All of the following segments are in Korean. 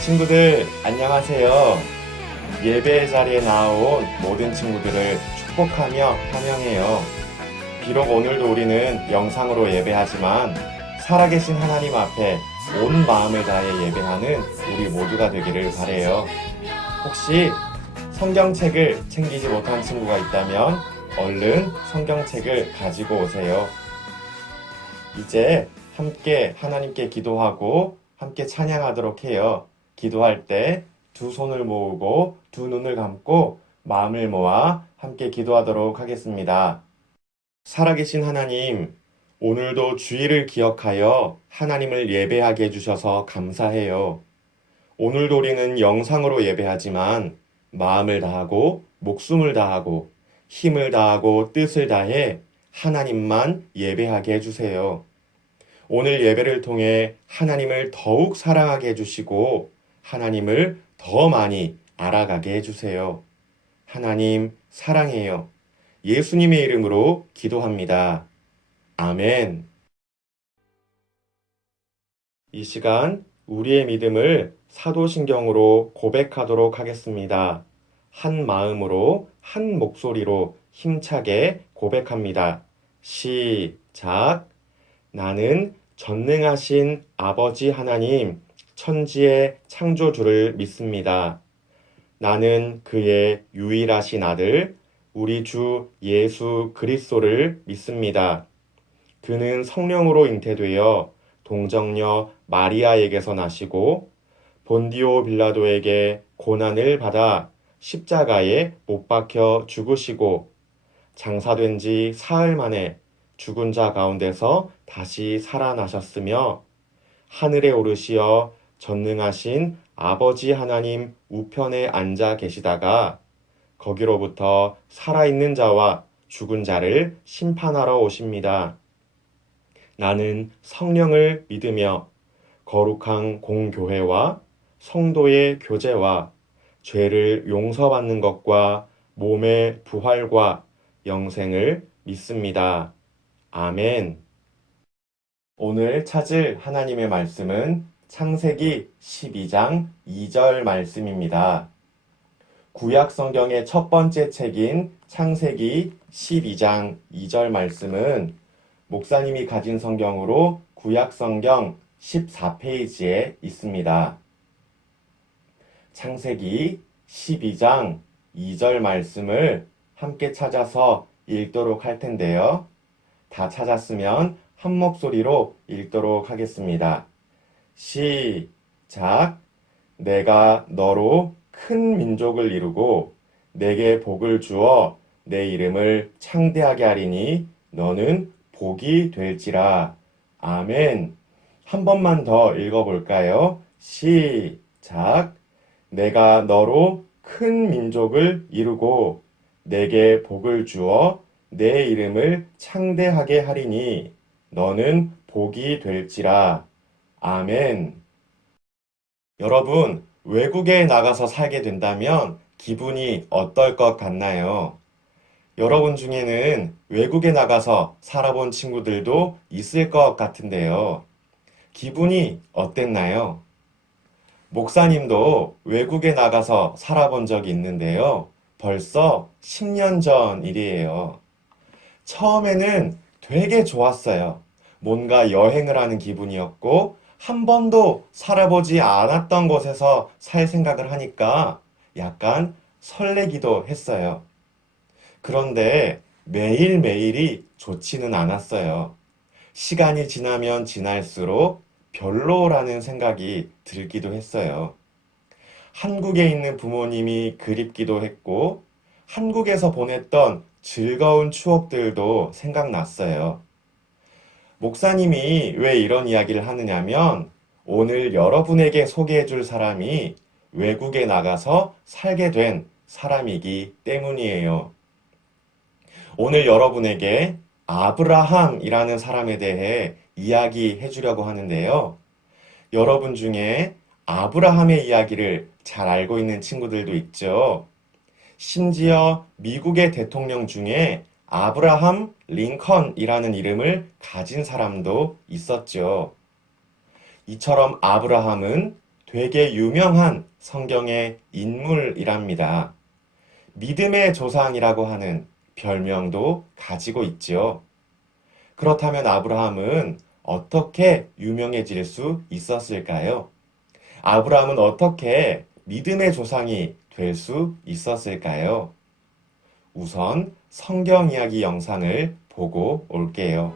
친구들, 안녕하세요. 예배 자리에 나온 모든 친구들을 축복하며 환영해요. 비록 오늘도 우리는 영상으로 예배하지만 살아계신 하나님 앞에 온 마음을 다해 예배하는 우리 모두가 되기를 바래요. 혹시 성경책을 챙기지 못한 친구가 있다면 얼른 성경책을 가지고 오세요. 이제 함께 하나님께 기도하고 함께 찬양하도록 해요. 기도할 때 두 손을 모으고 두 눈을 감고 마음을 모아 함께 기도하도록 하겠습니다. 살아계신 하나님, 오늘도 주일을 기억하여 하나님을 예배하게 해주셔서 감사해요. 오늘도 우리는 영상으로 예배하지만 마음을 다하고 목숨을 다하고 힘을 다하고 뜻을 다해 하나님만 예배하게 해주세요. 오늘 예배를 통해 하나님을 더욱 사랑하게 해주시고 하나님을 더 많이 알아가게 해주세요. 하나님 사랑해요. 예수님의 이름으로 기도합니다. 아멘. 이 시간 우리의 믿음을 사도신경으로 고백하도록 하겠습니다. 한 마음으로 한 목소리로 힘차게 고백합니다. 시작. 나는 전능하신 아버지 하나님, 천지의 창조주를 믿습니다. 나는 그의 유일하신 아들, 우리 주 예수 그리스도를 믿습니다. 그는 성령으로 잉태되어 동정녀 마리아에게서 나시고 본디오 빌라도에게 고난을 받아 십자가에 못 박혀 죽으시고 장사된 지 사흘 만에 죽은 자 가운데서 다시 살아나셨으며 하늘에 오르시어 전능하신 아버지 하나님 우편에 앉아 계시다가 거기로부터 살아있는 자와 죽은 자를 심판하러 오십니다. 나는 성령을 믿으며 거룩한 공교회와 성도의 교제와 죄를 용서받는 것과 몸의 부활과 영생을 믿습니다. 아멘. 오늘 찾을 하나님의 말씀은 창세기 12장 2절 말씀입니다. 구약 성경의 첫 번째 책인 창세기 12장 2절 말씀은 목사님이 가진 성경으로 구약 성경 14페이지에 있습니다. 창세기 12장 2절 말씀을 함께 찾아서 읽도록 할 텐데요. 다 찾았으면 한 목소리로 읽도록 하겠습니다. 시작. 내가 너로 큰 민족을 이루고 내게 복을 주어 내 이름을 창대하게 하리니 너는 복이 될지라. 아멘. 한 번만 더 읽어볼까요? 시작. 내가 너로 큰 민족을 이루고 내게 복을 주어 내 이름을 창대하게 하리니 너는 복이 될지라. 아멘. 여러분, 외국에 나가서 살게 된다면 기분이 어떨 것 같나요? 여러분 중에는 외국에 나가서 살아본 친구들도 있을 것 같은데요. 기분이 어땠나요? 목사님도 외국에 나가서 살아본 적이 있는데요. 벌써 10년 전 일이에요. 처음에는 되게 좋았어요. 뭔가 여행을 하는 기분이었고, 한 번도 살아보지 않았던 곳에서 살 생각을 하니까 약간 설레기도 했어요. 그런데 매일매일이 좋지는 않았어요. 시간이 지나면 지날수록 별로라는 생각이 들기도 했어요. 한국에 있는 부모님이 그립기도 했고, 한국에서 보냈던 즐거운 추억들도 생각났어요. 목사님이 왜 이런 이야기를 하느냐면, 오늘 여러분에게 소개해 줄 사람이 외국에 나가서 살게 된 사람이기 때문이에요. 오늘 여러분에게 아브라함이라는 사람에 대해 이야기해 주려고 하는데요. 여러분 중에 아브라함의 이야기를 잘 알고 있는 친구들도 있죠. 심지어 미국의 대통령 중에 아브라함 링컨이라는 이름을 가진 사람도 있었죠. 이처럼 아브라함은 되게 유명한 성경의 인물이랍니다. 믿음의 조상이라고 하는 별명도 가지고 있지요. 그렇다면 아브라함은 어떻게 유명해질 수 있었을까요? 아브라함은 어떻게 믿음의 조상이 될 수 있었을까요? 우선 성경 이야기 영상을 보고 올게요.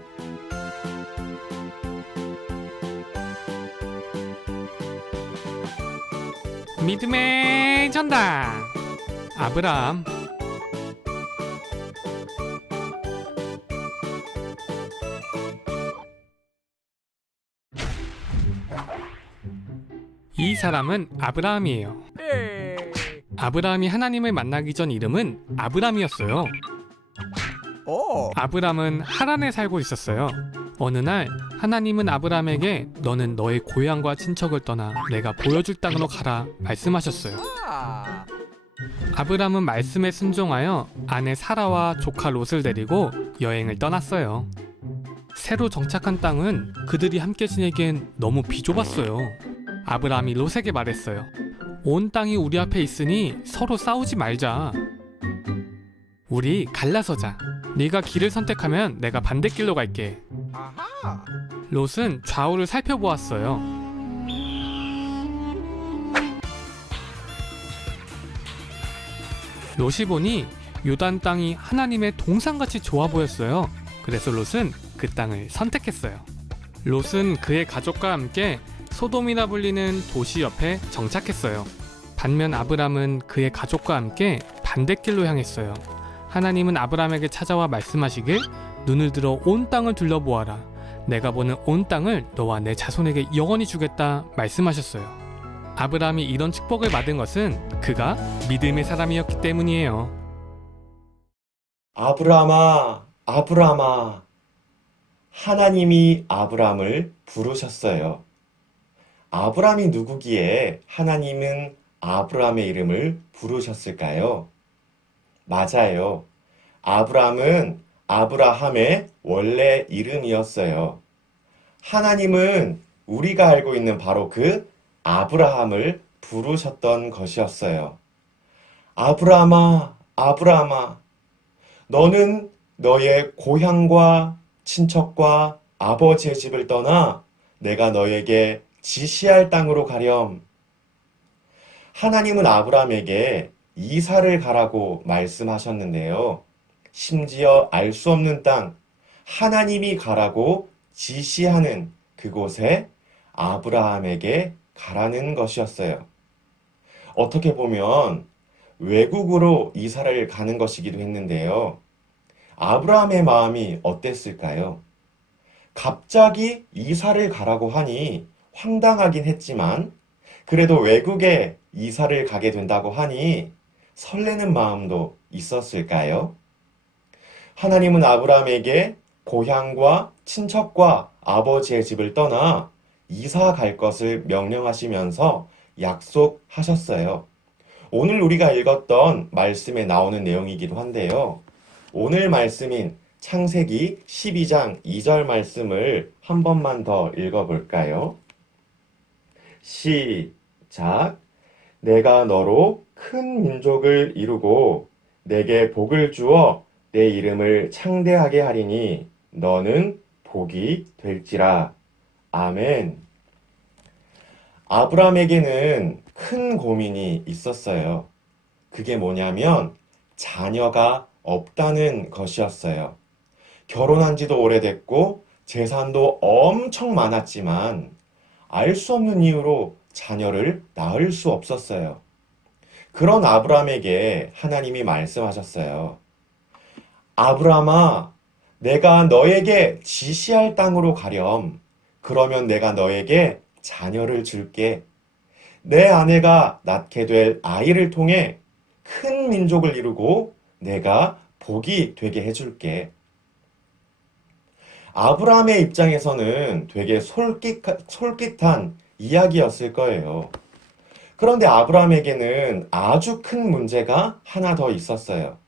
믿음의 전당 아브라함. 이 사람은 아브라함이에요. 아브라함이 하나님을 만나기 전 이름은 아브람이었어요. 아브람은 하란에 살고 있었어요. 어느 날 하나님은 아브람에게 너는 너의 고향과 친척을 떠나 내가 보여줄 땅으로 가라 말씀하셨어요. 아브람은 말씀에 순종하여 아내 사라와 조카 롯을 데리고 여행을 떠났어요. 새로 정착한 땅은 그들이 함께 지내기엔 너무 비좁았어요. 아브람이 롯에게 말했어요. 온 땅이 우리 앞에 있으니 서로 싸우지 말자. 우리 갈라서자. 네가 길을 선택하면 내가 반대길로 갈게. 롯은 좌우를 살펴보았어요. 롯이 보니 요단 땅이 하나님의 동산같이 좋아 보였어요. 그래서 롯은 그 땅을 선택했어요. 롯은 그의 가족과 함께 소돔이라 불리는 도시 옆에 정착했어요. 반면 아브람은 그의 가족과 함께 반대길로 향했어요. 하나님은 아브람에게 찾아와 말씀하시길 눈을 들어 온 땅을 둘러보아라. 내가 보는 온 땅을 너와 내 자손에게 영원히 주겠다 말씀하셨어요. 아브람이 이런 축복을 받은 것은 그가 믿음의 사람이었기 때문이에요. 아브라함아, 아브라함아. 하나님이 아브람을 부르셨어요. 아브람이 누구기에 하나님은 아브람의 이름을 부르셨을까요? 맞아요. 아브람은 아브라함의 원래 이름이었어요. 하나님은 우리가 알고 있는 바로 그 아브라함을 부르셨던 것이었어요. 아브라함아, 아브라함아, 너는 너의 고향과 친척과 아버지의 집을 떠나 내가 너에게 지시할 땅으로 가렴. 하나님은 아브라함에게 이사를 가라고 말씀하셨는데요. 심지어 알 수 없는 땅, 하나님이 가라고 지시하는 그곳에 아브라함에게 가라는 것이었어요. 어떻게 보면 외국으로 이사를 가는 것이기도 했는데요. 아브라함의 마음이 어땠을까요? 갑자기 이사를 가라고 하니 황당하긴 했지만 그래도 외국에 이사를 가게 된다고 하니 설레는 마음도 있었을까요? 하나님은 아브라함에게 고향과 친척과 아버지의 집을 떠나 이사 갈 것을 명령하시면서 약속하셨어요. 오늘 우리가 읽었던 말씀에 나오는 내용이기도 한데요. 오늘 말씀인 창세기 12장 2절 말씀을 한 번만 더 읽어볼까요? 시작. 내가 너로 큰 민족을 이루고 내게 복을 주어 내 이름을 창대하게 하리니 너는 복이 될지라. 아멘. 아브라함에게는 큰 고민이 있었어요. 그게 뭐냐면 자녀가 없다는 것이었어요. 결혼한 지도 오래됐고 재산도 엄청 많았지만 알 수 없는 이유로 자녀를 낳을 수 없었어요. 그런 아브라함에게 하나님이 말씀하셨어요. 아브라함아, 내가 너에게 지시할 땅으로 가렴. 그러면 내가 너에게 자녀를 줄게. 내 아내가 낳게 될 아이를 통해 큰 민족을 이루고 내가 복이 되게 해줄게. 아브라함의 입장에서는 되게 솔깃한 이야기였을 거예요. 그런데 아브라함에게는 아주 큰 문제가 하나 더 있었어요.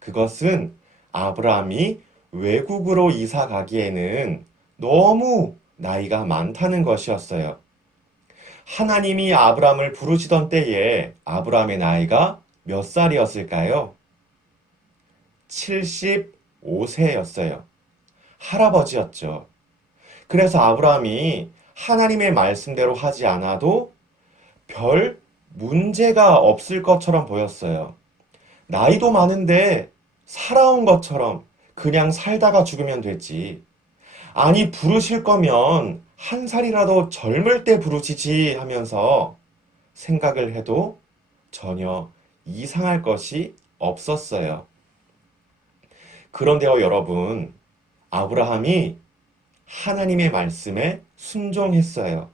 그것은 아브라함이 외국으로 이사 가기에는 너무 나이가 많다는 것이었어요. 하나님이 아브람을 부르시던 때에 아브람의 나이가 몇 살이었을까요? 75세였어요. 할아버지였죠. 그래서 아브람이 하나님의 말씀대로 하지 않아도 별 문제가 없을 것처럼 보였어요. 나이도 많은데 살아온 것처럼 그냥 살다가 죽으면 되지. 아니, 부르실 거면 한 살이라도 젊을 때 부르시지 하면서 생각을 해도 전혀 이상할 것이 없었어요. 그런데요, 여러분, 아브라함이 하나님의 말씀에 순종했어요.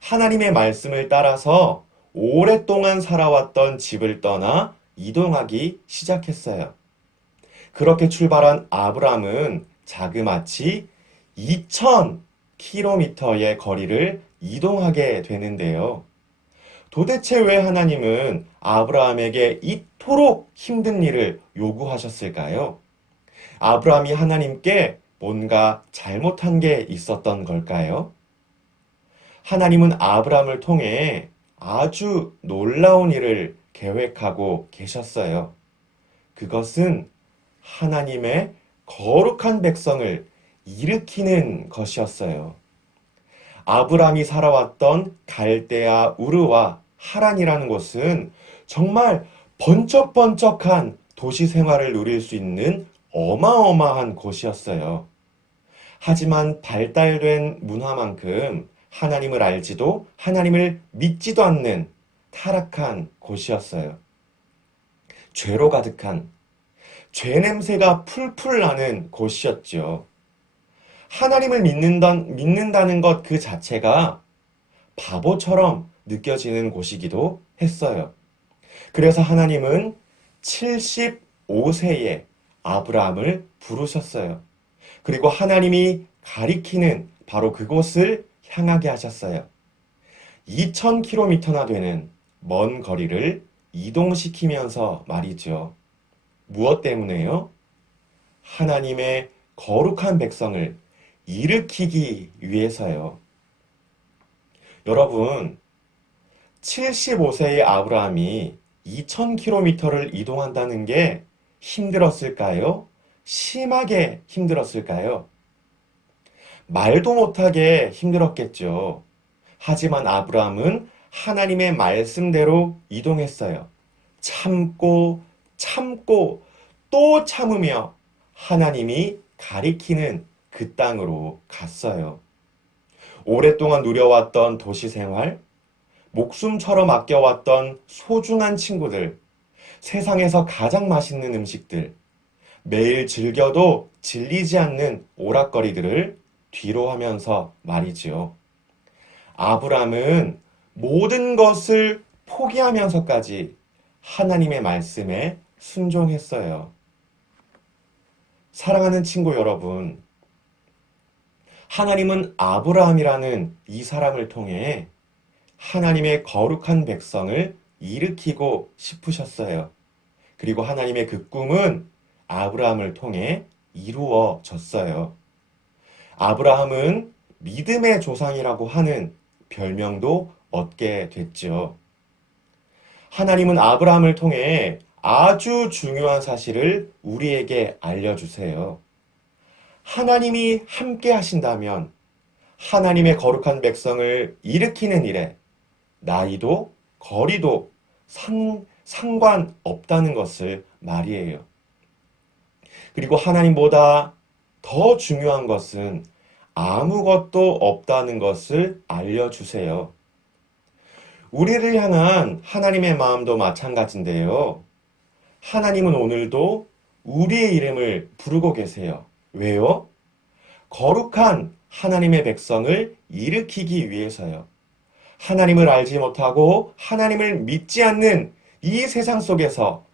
하나님의 말씀을 따라서 오랫동안 살아왔던 집을 떠나 이동하기 시작했어요. 그렇게 출발한 아브람은 자그마치 2000km의 거리를 이동하게 되는데요. 도대체 왜 하나님은 아브라함에게 이토록 힘든 일을 요구하셨을까요? 아브라함이 하나님께 뭔가 잘못한 게 있었던 걸까요? 하나님은 아브라함을 통해 아주 놀라운 일을 계획하고 계셨어요. 그것은 하나님의 거룩한 백성을 일으키는 것이었어요. 아브라함이 살아왔던 갈대아 우르와 하란이라는 곳은 정말 번쩍번쩍한 도시 생활을 누릴 수 있는 어마어마한 곳이었어요. 하지만 발달된 문화만큼 하나님을 알지도 하나님을 믿지도 않는 타락한 곳이었어요. 죄로 가득한, 죄 냄새가 풀풀 나는 곳이었죠. 하나님을 믿는다는 것 그 자체가 바보처럼 느껴지는 곳이기도 했어요. 그래서 하나님은 75세에 아브라함을 부르셨어요. 그리고 하나님이 가리키는 바로 그곳을 향하게 하셨어요. 2000km나 되는 먼 거리를 이동시키면서 말이죠. 무엇 때문에요? 하나님의 거룩한 백성을 일으키기 위해서요. 여러분, 75세의 아브라함이 2000km를 이동한다는 게 힘들었을까요? 심하게 힘들었을까요? 말도 못하게 힘들었겠죠. 하지만 아브라함은 하나님의 말씀대로 이동했어요. 참고 또 참으며 하나님이 가리키는 그 땅으로 갔어요. 오랫동안 누려왔던 도시 생활, 목숨처럼 아껴왔던 소중한 친구들, 세상에서 가장 맛있는 음식들, 매일 즐겨도 질리지 않는 오락거리들을 뒤로 하면서 말이지요. 아브람은 모든 것을 포기하면서까지 하나님의 말씀에 순종했어요. 사랑하는 친구 여러분, 하나님은 아브라함이라는 이 사람을 통해 하나님의 거룩한 백성을 일으키고 싶으셨어요. 그리고 하나님의 그 꿈은 아브라함을 통해 이루어졌어요. 아브라함은 믿음의 조상이라고 하는 별명도 얻게 됐죠. 하나님은 아브라함을 통해 아주 중요한 사실을 우리에게 알려주세요. 하나님이 함께 하신다면 하나님의 거룩한 백성을 일으키는 일에 나이도 거리도 상관없다는 것을 말이에요. 그리고 하나님보다 더 중요한 것은 아무것도 없다는 것을 알려주세요. 우리를 향한 하나님의 마음도 마찬가지인데요. 하나님은 오늘도 우리의 이름을 부르고 계세요. 왜요? 거룩한 하나님의 백성을 일으키기 위해서요. 하나님을 알지 못하고 하나님을 믿지 않는 이 세상 속에서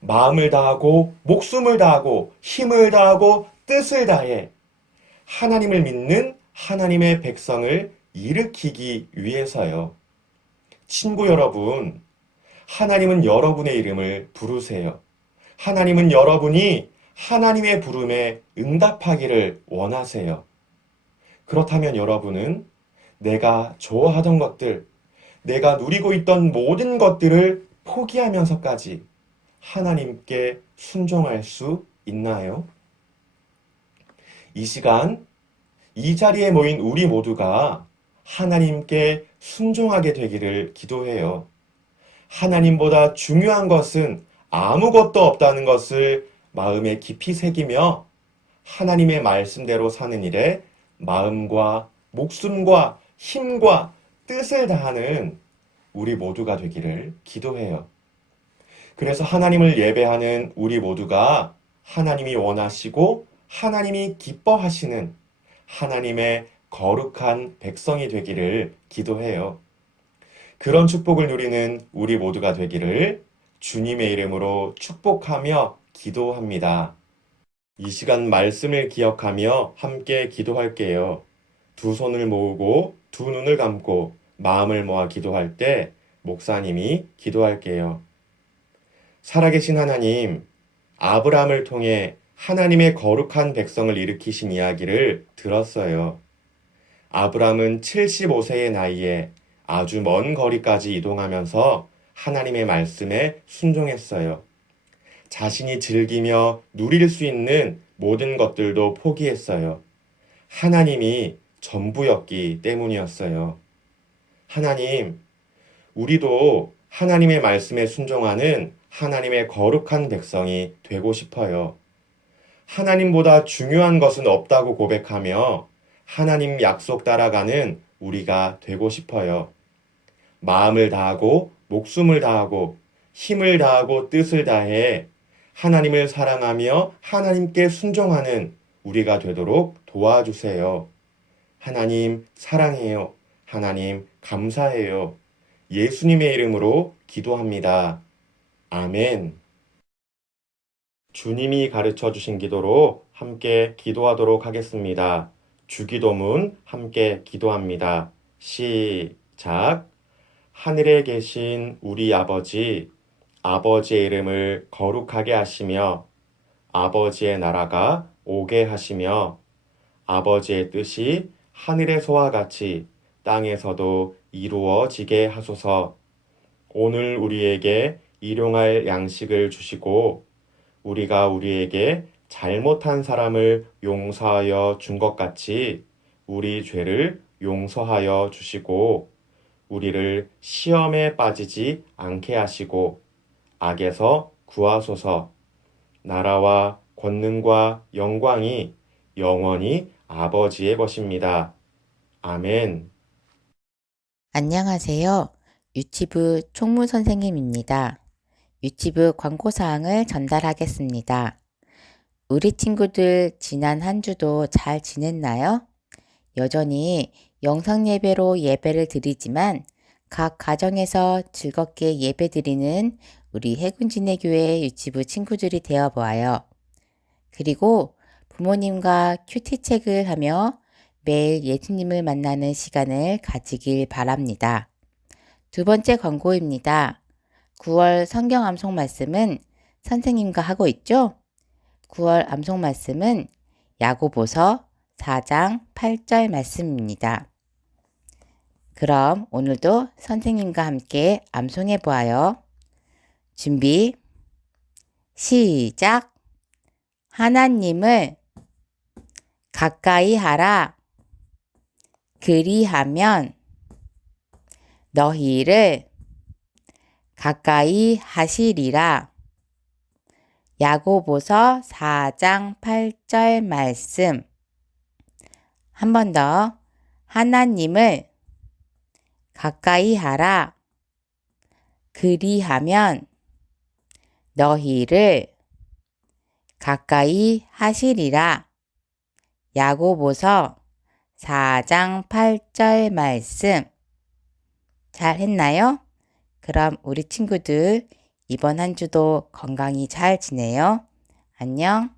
마음을 다하고 목숨을 다하고 힘을 다하고 뜻을 다해 하나님을 믿는 하나님의 백성을 일으키기 위해서요. 친구 여러분, 하나님은 여러분의 이름을 부르세요. 하나님은 여러분이 하나님의 부름에 응답하기를 원하세요. 그렇다면 여러분은 내가 좋아하던 것들, 내가 누리고 있던 모든 것들을 포기하면서까지 하나님께 순종할 수 있나요? 이 시간, 이 자리에 모인 우리 모두가 하나님께 순종하게 되기를 기도해요. 하나님보다 중요한 것은 아무것도 없다는 것을 마음에 깊이 새기며 하나님의 말씀대로 사는 일에 마음과 목숨과 힘과 뜻을 다하는 우리 모두가 되기를 기도해요. 그래서 하나님을 예배하는 우리 모두가 하나님이 원하시고 하나님이 기뻐하시는 하나님의 거룩한 백성이 되기를 기도해요. 그런 축복을 누리는 우리 모두가 되기를 주님의 이름으로 축복하며 기도합니다. 이 시간 말씀을 기억하며 함께 기도할게요. 두 손을 모으고 두 눈을 감고 마음을 모아 기도할 때 목사님이 기도할게요. 살아계신 하나님, 아브라함을 통해 하나님의 거룩한 백성을 일으키신 이야기를 들었어요. 아브라함은 75세의 나이에 아주 먼 거리까지 이동하면서 하나님의 말씀에 순종했어요. 자신이 즐기며 누릴 수 있는 모든 것들도 포기했어요. 하나님이 전부였기 때문이었어요. 하나님, 우리도 하나님의 말씀에 순종하는 하나님의 거룩한 백성이 되고 싶어요. 하나님보다 중요한 것은 없다고 고백하며 하나님 약속 따라가는 우리가 되고 싶어요. 마음을 다하고 목숨을 다하고 힘을 다하고 뜻을 다해 하나님을 사랑하며 하나님께 순종하는 우리가 되도록 도와주세요. 하나님 사랑해요. 하나님 감사해요. 예수님의 이름으로 기도합니다. 아멘. 주님이 가르쳐 주신 기도로 함께 기도하도록 하겠습니다. 주기도문 함께 기도합니다. 시작. 하늘에 계신 우리 아버지, 아버지의 이름을 거룩하게 하시며 아버지의 나라가 오게 하시며 아버지의 뜻이 하늘에서와 같이 땅에서도 이루어지게 하소서. 오늘 우리에게 일용할 양식을 주시고 우리가 우리에게 잘못한 사람을 용서하여 준 것 같이 우리 죄를 용서하여 주시고 우리를 시험에 빠지지 않게 하시고 악에서 구하소서. 나라와 권능과 영광이 영원히 아버지의 것입니다. 아멘. 안녕하세요. 유치부 총무 선생님입니다. 유치부 광고사항을 전달하겠습니다. 우리 친구들 지난 한 주도 잘 지냈나요? 여전히 영상 예배로 예배를 드리지만 각 가정에서 즐겁게 예배 드리는 우리 해군진해교회 유치부 친구들이 되어 보아요. 그리고 부모님과 큐티책을 하며 매일 예수님을 만나는 시간을 가지길 바랍니다. 두 번째 광고입니다. 9월 성경 암송 말씀은 선생님과 하고 있죠? 9월 암송 말씀은 야고보서 4장 8절 말씀입니다. 그럼 오늘도 선생님과 함께 암송해 보아요. 준비, 시작! 하나님을 가까이 하라. 그리하면 너희를 가까이 하시리라. 야고보서 4장 8절 말씀. 한 번 더. 하나님을 가까이 하라. 그리하면 너희를 가까이 하시리라. 야고보서 4장 8절 말씀. 잘 했나요? 그럼 우리 친구들 이번 한 주도 건강히 잘 지내요. 안녕.